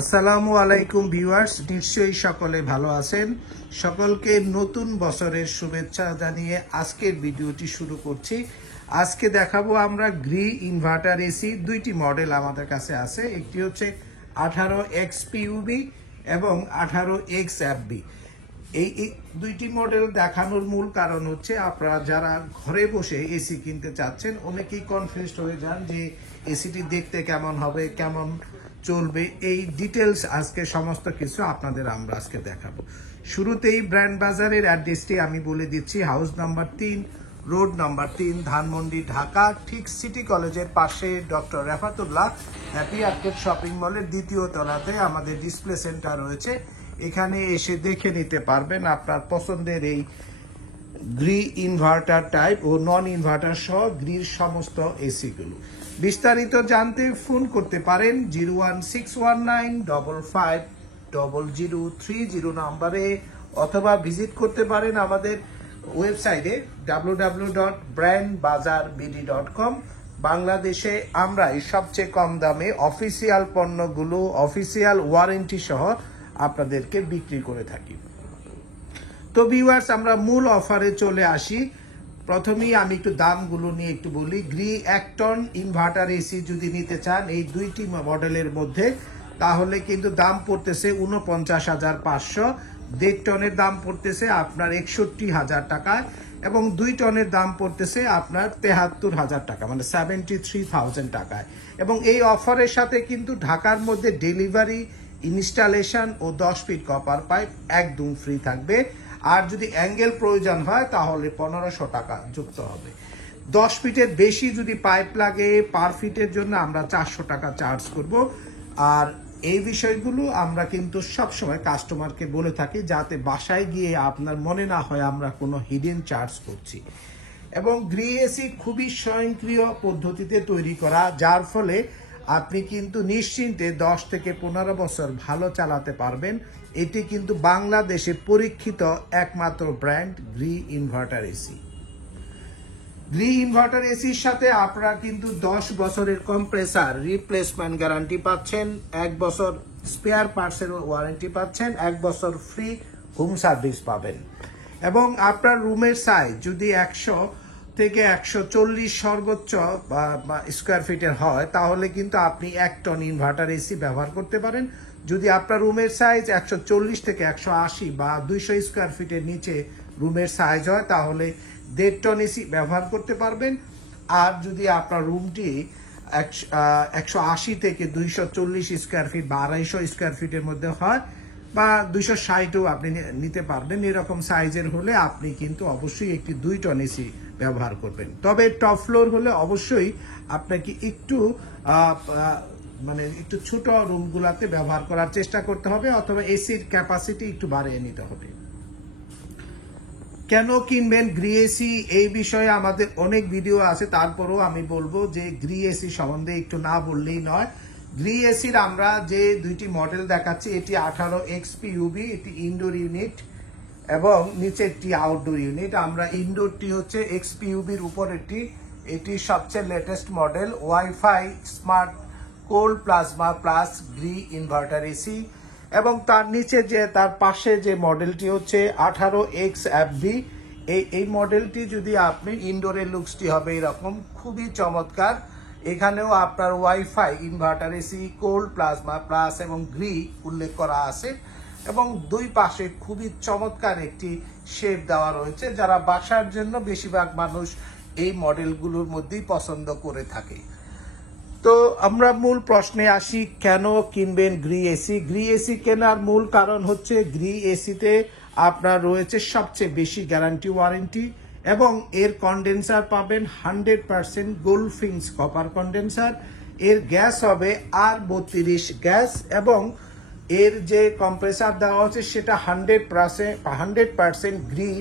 আসসালামু আলাইকুম ভিউয়ার্স, নিশ্চয়ই সকলে ভালো আছেন। সকলকে নতুন বছরের শুভেচ্ছা জানিয়ে আজকের ভিডিওটি শুরু করছি। আজকে দেখাবো আমরা গ্রি ইনভার্টার এসি। দুইটি মডেল আমাদের কাছে আছে, একটি হচ্ছে 18XPUB এবং 18XFB। এই দুইটি মডেল দেখানোর মূল কারণ হচ্ছে আপনারা যারা ঘরে বসে এসি কিনতে চাচ্ছেন অনেকেই কনফিউজড হয়ে যান যে এসিটি দেখতে কেমন হবে, কেমন চলবে। এই ডিটেলস আজকে সমস্ত কিছু আপনাদের আমরা আজকে দেখাবো। শুরুতেই ব্র্যান্ড বাজারের অ্যাড্রেসটি আমি বলে দিচ্ছি। House number 3, road number 3, Dhanmondi, Dhaka. ঠিক সিটি কলেজের পাশে doctor Refatullah happy arcade shopping মলের দ্বিতীয় তলাতে আমাদের ডিসপ্লে সেন্টার রয়েছে। এখানে এসে দেখে নিতে পারবেন আপনার পছন্দের এই গ্রি ইনভার্টার টাইপ ও নন ইনভার্টার সহ গ্রির সমস্ত এসিগুলো। বিস্তারিত জানতে ফোন করতে পারেন 01619550030 নাম্বারে, অথবা ভিজিট করতে পারেন আমাদের ওয়েবসাইটে www.brandbazarbd.com। বাংলাদেশে আমরা এই সবচেয়ে কম দামে অফিসিয়াল পণ্যগুলো অফিসিয়াল ওয়ারেন্টি সহ আপনাদেরকে বিক্রি করে থাকি। তো ভিউয়ার্স, আমরা মূল অফারে চলে আসি। প্রথমেই আমি একটু দামগুলো নিয়ে একটু বলি। গ্রি 1 টন ইনভার্টার এসি যদি নিতে চান এই দুইটি মডেলের মধ্যে, তাহলে কিন্তু দাম পড়তেছে 49,500। 1.5 টনের দাম পড়তেছে আপনার 61,000 টাকা এবং 2 টনের দাম পড়তেছে আপনার 73,000 টাকা, মানে 73,000 টাকায়। এবং এই অফারের সাথে কিন্তু ঢাকার মধ্যে ডেলিভারি, ইনস্টলেশন ও 10 ফিট কপার পাইপ একদম ফ্রি থাকবে। আর যদি অ্যাঙ্গেল প্রয়োজন হয় তাহলে 1500 টাকা যুক্ত হবে। 10 ফিটের বেশি যদি পাইপ লাগে পার ফিটের জন্য আমরা 400 টাকা চার্জ করব। আর এই বিষয়গুলো আমরা কিন্তু সবসময় কাস্টমারকে বলে থাকি, যাতে বাসায় গিয়ে আপনার মনে না হয় আমরা কোনো হিডেন চার্জ করছি। এবং গ্রি এসি খুবই স্বয়ংক্রিয় পদ্ধতিতে তৈরি করা, যার ফলে আপনি কিন্তু নিশ্চিন্তে 10 থেকে 15 বছর ভালো চালাতে পারবেন। এটি কিন্তু বাংলাদেশে পরীক্ষিত একমাত্র brand Gree inverter AC. Gree inverter এসির সাথে আপনারা কিন্তু 10 বছরের কম্প্রেসার রিপ্লেসমেন্ট গ্যারান্টি পাচ্ছেন, 1 বছর স্পেয়ার পার্টসের ওয়ারেন্টি পাচ্ছেন, 1 বছর ফ্রি হোম সার্ভিস পাবেন। এবং আপনার রুমের সাইজ যদি 100 থেকে 140 সর্বোচ্চ স্কোয়ার ফিটের হয়, তাহলে কিন্তু আপনি 1 টন ইনভার্টার এসি ব্যবহার করতে পারেন। যদি আপনার রুমের সাইজ 140 থেকে 180 বা 200 স্কোয়ার ফিটের নিচে রুমের সাইজ হয়, তাহলে 1.5 টন এসি ব্যবহার করতে পারবেন। আর যদি আপনার রুমটি 180 থেকে 240 স্কোয়ার ফিট বা 250 স্কোয়ার ফিটের মধ্যে হয় বা 260ও আপনি নিতে পারবেন, এরকম সাইজের হলে আপনি কিন্তু অবশ্যই একটি 2 টন এসি ব্যবহার করবেন। তবে টপ ফ্লোর হলে অবশ্যই আপনাকে একটু একটু ছোট রুমগুলোতে ব্যবহার করার চেষ্টা করতে হবে, অথবা এসির ক্যাপাসিটি একটু বাড়িয়ে নিতে হবে। কেন কিনবেন গ্রি এসি এই বিষয়ে আমাদের অনেক ভিডিও আছে, তারপরেও আমি বলবো যে গ্রি এসি সম্বন্ধে একটু না বললেই নয়। গ্রি এসির আমরা যে দুইটি মডেল দেখাচ্ছি, এটি 18XPUB, এটি ইনডোর ইউনিট এবং নিচে একটি আউটডোর ইউনিট। আমরা ইনডোরটি হচ্ছে XPUBর উপরেরটি, এটি সবচেয়ে latest model wifi smart cold plasma plus Gree inverter AC. এবং তার নিচে যে তার পাশে যে মডেলটি হচ্ছে 18XFB। এই মডেলটি যদি আপনি ইনডোরের লুকসটি হবে এরকম খুবই চমৎকার। এখানেও আপনার wifi inverter AC, cold plasma plus এবং গ্রি উল্লেখ করা আছে এবং দুই পাশে খুবই চমৎকার একটি শেপ দেওয়া রয়েছে, যারা বাসার জন্য বেশিরভাগ মানুষ এই মডেলগুলোর মধ্যেই পছন্দ করে থাকে। তো আমরা মূল প্রশ্নে আসি, কেন কিনবেন গ্রি এসি? গ্রি এসি কেনার মূল কারণ হচ্ছে গ্রি এসিতে আপনার রয়েছে সবচেয়ে বেশি গ্যারান্টি ওয়ারেন্টি এবং এর কন্ডেন্সার পাবেন 100% গোল্ডফিন্স কপার কন্ডেন্সার। এর গ্যাস হবে R32 গ্যাস এবং এর যে কম্প্রেসার দেওয়া হচ্ছে সেটা 100% গ্রি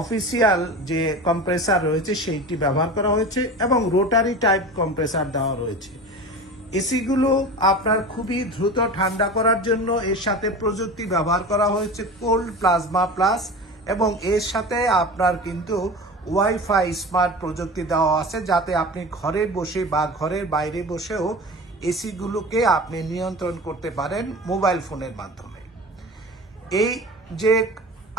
অফিসিয়াল যে কম্প্রেসার রয়েছে সেইটি ব্যবহার করা হয়েছে এবং রোটারি টাইপ কম্প্রেসার দেওয়া রয়েছে। এসিগুলো আপনার খুবই দ্রুত ঠান্ডা করার জন্য এর সাথে প্রযুক্তি ব্যবহার করা হয়েছে কোল্ড প্লাজমা প্লাস, এবং এর সাথে আপনার কিন্তু ওয়াইফাই স্মার্ট প্রযুক্তি দেওয়া আছে, যাতে আপনি ঘরে বসে বা ঘরের বাইরে বসেও এসিগুলোকে আপনি নিয়ন্ত্রণ করতে পারেন মোবাইল ফোনের মাধ্যমে। এই যে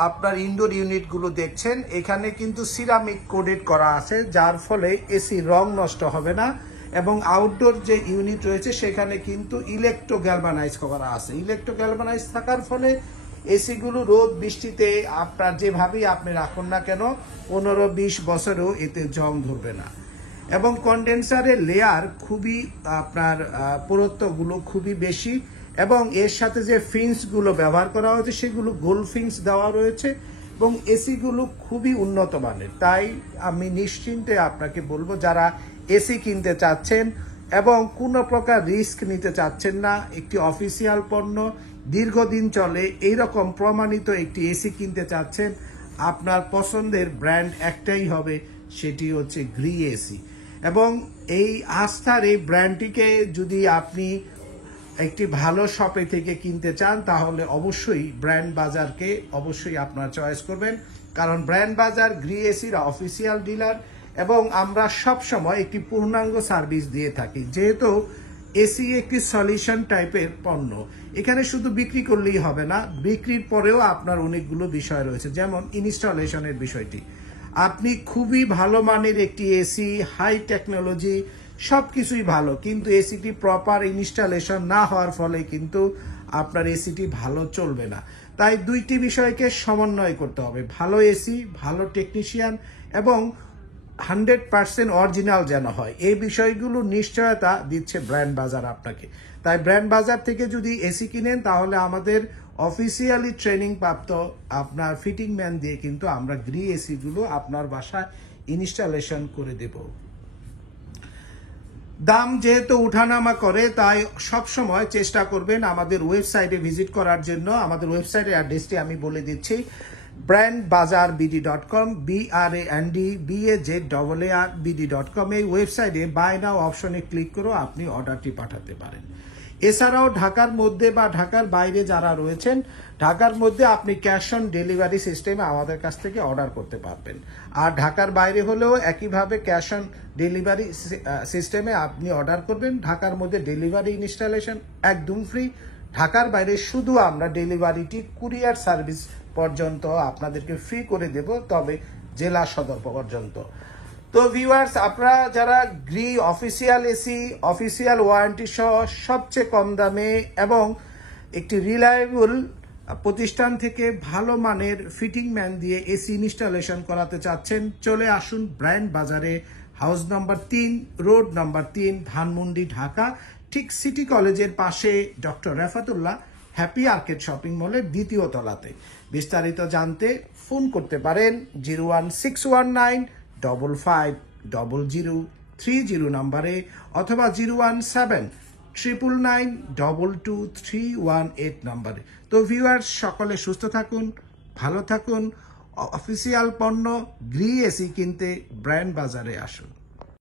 আপনার ইনডোর ইউনিটগুলো দেখছেন, এখানে কিন্তু সিরামিক কোটেড করা আছে, যার ফলে এসি রং নষ্ট হবে না। এবং আউটডোর যে ইউনিট রয়েছে সেখানে কিন্তু ইলেকট্রো গ্যালভানাইজ করা আছে। ইলেকট্রো গ্যালভানাইজ থাকার ফলে এসিগুলো রোদ বৃষ্টিতে আপনার যেভাবেই আপনি রাখুন না কেন 15-20 বছরেও এতে জং ধরবে না। এবং কন্ডেন্সারের লেয়ার খুবই আপনার পুরুত্বগুলো খুবই বেশি, এবং এর সাথে যে ফিন্সগুলো ব্যবহার করা হয়েছে সেগুলো গোল্ড ফিন্স দেওয়া রয়েছে, এবং এসিগুলো খুবই উন্নত মানের। তাই আমি নিশ্চিন্তে আপনাকে বলবো, যারা এসি কিনতে চাচ্ছেন এবং কোনো প্রকার রিস্ক নিতে চাচ্ছেন না, একটি অফিসিয়াল পণ্য দীর্ঘদিন চলে এইরকম প্রমাণিত একটি এসি কিনতে চাচ্ছেন, আপনার পছন্দের ব্র্যান্ড একটাই হবে, সেটি হচ্ছে গ্রি এসি। এবং এই আস্থার এই ব্র্যান্ডটিকে যদি আপনি একটি ভালো শপে থেকে কিনতে চান তাহলে অবশ্যই ব্র্যান্ড বাজারকে অবশ্যই আপনার চয়েস করবেন, কারণ ব্র্যান্ড বাজার গ্রি এসির অফিসিয়াল ডিলার, এবং আমরা সব সময় একটি পূর্ণাঙ্গ সার্ভিস দিয়ে থাকি। যেহেতু এসি একটি সলিউশন টাইপের পণ্য, এখানে শুধু বিক্রি করলেই হবে না, বিক্রির পরেও আপনার অনেকগুলো বিষয় রয়েছে, যেমন ইনস্টলেশনের বিষয়টি। আপনি খুবই ভালো মানের একটি এসি, হাই টেকনোলজি, সবকিছুই ভালো, কিন্তু এসিটি প্রপার ইনস্টলেশন না হওয়ার ফলে কিন্তু আপনার এসিটি ভালো চলবে না। তাই দুইটি বিষয়কে সমন্বয় করতে হবে, ভালো এসি, ভালো টেকনিশিয়ান, এবং 100% অরিজিনাল যেন হয়। এই বিষয়গুলো নিশ্চয়তা দিচ্ছে ব্র্যান্ড বাজার আপনাকে। তাই ব্র্যান্ড বাজার থেকে যদি এসি কিনেন তাহলে আমাদের অফিসিয়ালি ট্রেনিং প্রাপ্ত আপনার ফিটিং ম্যান দিয়ে কিন্তু আমরা গ্রি এসিগুলো আপনার বাসায় ইনস্টলেশন করে দেব। দাম যেহেতু উঠানামা করে, তাই সব সময় চেষ্টা করবেন আমাদের ওয়েবসাইটে ভিজিট করার জন্য। আমাদের ওয়েবসাইটের অ্যাড্রেসটি আমি বলে দিচ্ছি, brandbazarbd.com, BRANDBAZAARBD.com। এই ওয়েবসাইটে বাই নাও অপশনে ক্লিক করে আপনি অর্ডারটি পাঠাতে পারেন। এছাড়াও ঢাকার মধ্যে বা ঢাকার বাইরে যারা রয়েছেন, ঢাকার মধ্যে আপনি ক্যাশ অন ডেলিভারি সিস্টেমে আমাদের কাছ থেকে অর্ডার করতে পারবেন, আর ঢাকার বাইরে হলেও একইভাবে ক্যাশ অন ডেলিভারি সিস্টেমে আপনি অর্ডার করবেন। ঢাকার মধ্যে ডেলিভারি ইনস্টলেশন একদম ফ্রি, ঢাকার বাইরে শুধু আমরা ডেলিভারিটি কুরিয়ার সার্ভিস পর্যন্ত আপনাদেরকে ফ্রি করে দেব, তবে জেলা সদর পর্যন্ত। তো ভিউয়ার্স, আপনারা যারা Gree official AC, official warranty সহ সবচেয়ে কম দামে এবং একটি রিলায়েবল প্রতিষ্ঠান থেকে ভালো মানের ফিটিং ম্যান দিয়ে এসি ইনস্টলেশন করাতে চাচ্ছেন, চলে আসুন ব্র্যান্ড বাজারে, house number 3, road number 3, Dhanmondi, Dhaka, ঠিক সিটি কলেজের পাশে doctor Refatullah happy arcade shopping মলের 2য় তলাতে। বিস্তারিত জানতে ফোন করতে পারেন 01619550030 নম্বরে, অথবা 01799922318 নম্বরে। তো ভিউয়ার্স, সকলে সুস্থ থাকুন, ভালো থাকুন। অফিসিয়াল পণ্য গ্রি এসি কিনতে ব্র্যান্ড বাজারে আসুন।